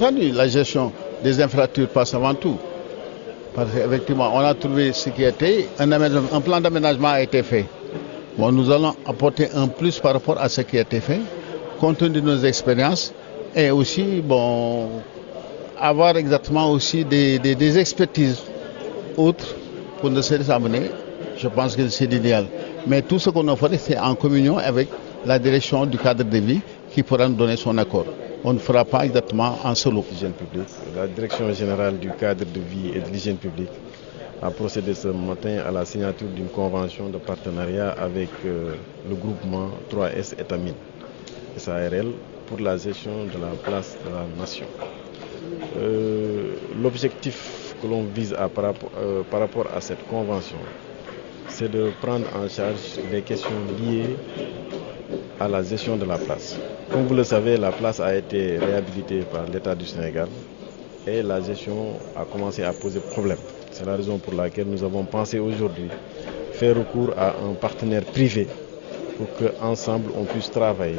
entendu, la gestion des infrastructures passe avant tout. Parce qu'effectivement, on a trouvé ce qui était, un plan d'aménagement a été fait. Bon, nous allons apporter un plus par rapport à ce qui a été fait, compte tenu de nos expériences, et aussi, bon, avoir exactement aussi des expertises autres pour nos services à mener. Je pense que c'est l'idéal. Mais tout ce qu'on a fait, c'est en communion avec la direction du cadre de vie qui pourra nous donner son accord. On ne fera pas exactement en solo. L'hygiène publique, la direction générale du cadre de vie et de l'hygiène publique a procédé ce matin à la signature d'une convention de partenariat avec le groupement 3S Étamine SARL pour la gestion de la place de la nation. L'objectif que l'on vise par rapport à cette convention, c'est de prendre en charge les questions liées à la gestion de la place. Comme vous le savez, la place a été réhabilitée par l'État du Sénégal et la gestion a commencé à poser problème. C'est la raison pour laquelle nous avons pensé aujourd'hui faire recours à un partenaire privé pour qu'ensemble on puisse travailler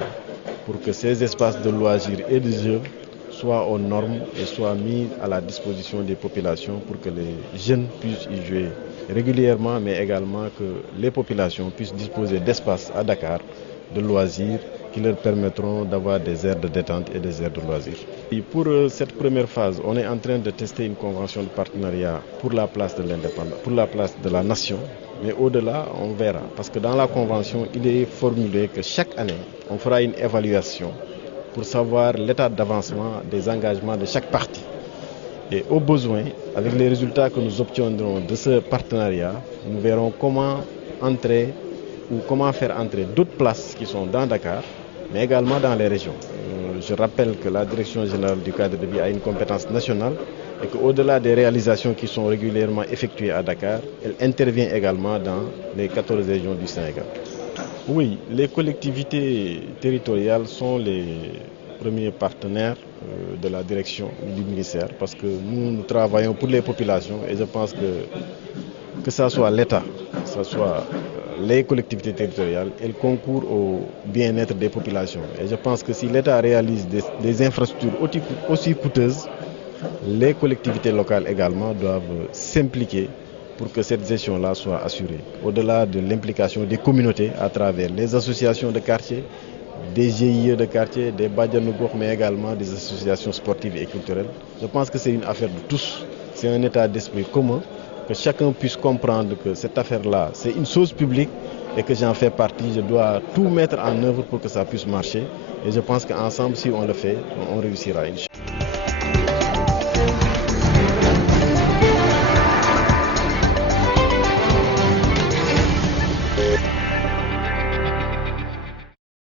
pour que ces espaces de loisirs et de jeux soient aux normes et soient mis à la disposition des populations pour que les jeunes puissent y jouer régulièrement, mais également que les populations puissent disposer d'espaces à Dakar de loisirs qui leur permettront d'avoir des aires de détente et des aires de loisirs. Et pour cette première phase, on est en train de tester une convention de partenariat pour la place de l'indépendance, pour la place de la nation. Mais au-delà, on verra. Parce que dans la convention, il est formulé que chaque année, on fera une évaluation pour savoir l'état d'avancement des engagements de chaque partie. Et au besoin, avec les résultats que nous obtiendrons de ce partenariat, nous verrons comment entrer ou comment faire entrer d'autres places qui sont dans Dakar, mais également dans les régions. Je rappelle que la Direction générale du cadre de vie a une compétence nationale et qu'au-delà des réalisations qui sont régulièrement effectuées à Dakar, elle intervient également dans les 14 régions du Sénégal. Oui, les collectivités territoriales sont les premiers partenaires de la direction du ministère parce que nous travaillons pour les populations et je pense que ce soit l'État, que ce soit les collectivités territoriales, elles concourent au bien-être des populations. Et je pense que si l'État réalise des infrastructures aussi coûteuses, les collectivités locales également doivent s'impliquer pour que cette gestion-là soit assurée. Au-delà de l'implication des communautés à travers les associations de quartier, des GIE de quartier, des Badjanougok, mais également des associations sportives et culturelles. Je pense que c'est une affaire de tous. C'est un état d'esprit commun, que chacun puisse comprendre que cette affaire-là, c'est une chose publique et que j'en fais partie. Je dois tout mettre en œuvre pour que ça puisse marcher. Et je pense qu'ensemble, si on le fait, on réussira.